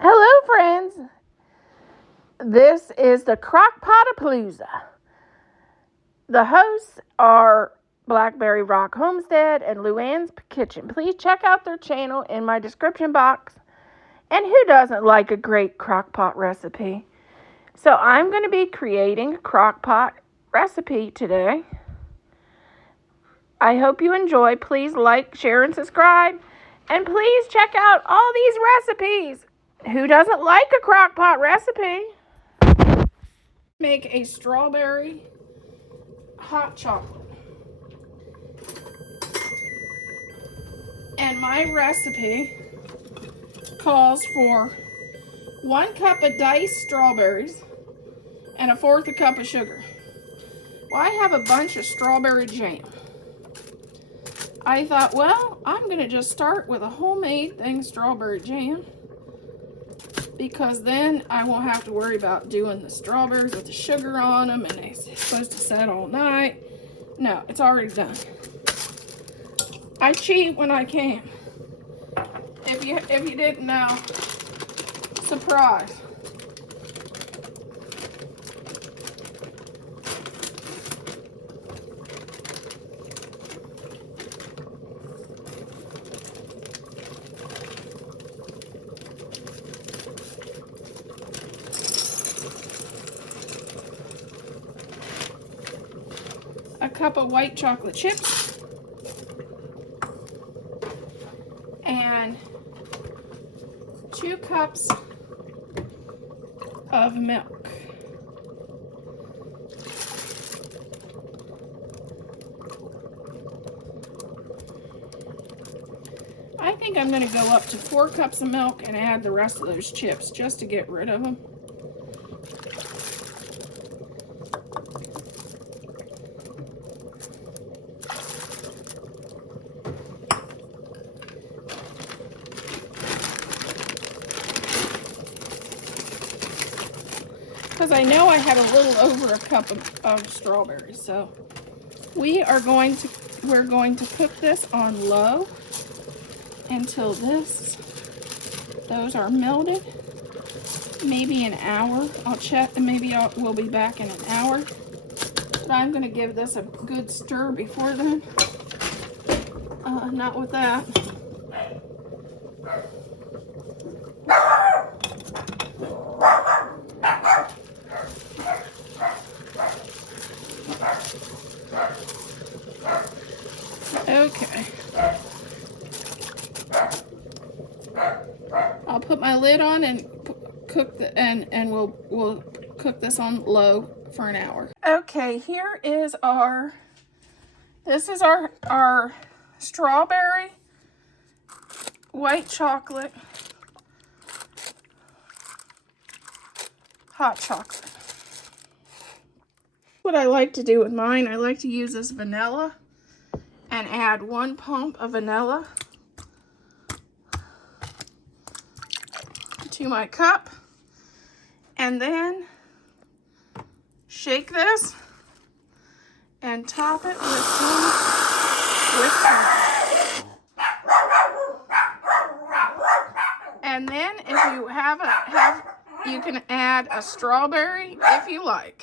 Hello, friends. This is the Crockpot-a-palooza. The hosts are Blackberry Rock Homestead and Luann's Kitchen. Please check out their channel in my description box. And who doesn't like a great crockpot recipe? So I'm going to be creating a crockpot recipe today. I hope you enjoy. Please like, share, and subscribe. And please check out all these recipes. Who doesn't like a crockpot recipe? Make a strawberry hot chocolate. And my recipe calls for 1 cup of diced strawberries and 1/4 cup of sugar. Well, I have a bunch of strawberry jam. I thought, well, I'm going to just start with a homemade thing, strawberry jam, because then I won't have to worry about doing the strawberries with the sugar on them and they're supposed to set all night. No, it's already done. I cheat when I can. If you didn't know, surprise. A cup of white chocolate chips and 2 cups of milk. I think I'm going to go up to 4 cups of milk and add the rest of those chips just to get rid of them. Because I know I have a little over a cup of strawberries. So we're going to cook this on low until those are melted. Maybe an hour. I'll check, and maybe we'll be back in an hour. But I'm going to give this a good stir before then. Not with that. Okay. I'll put my lid on and cook and we'll cook this on low for an hour. Okay, here is our strawberry white chocolate hot chocolate. What I like to do with mine, I like to use this vanilla and add 1 pump of vanilla to my cup, and then shake this and top it with some whipped cream. And then if you you can add a strawberry if you like.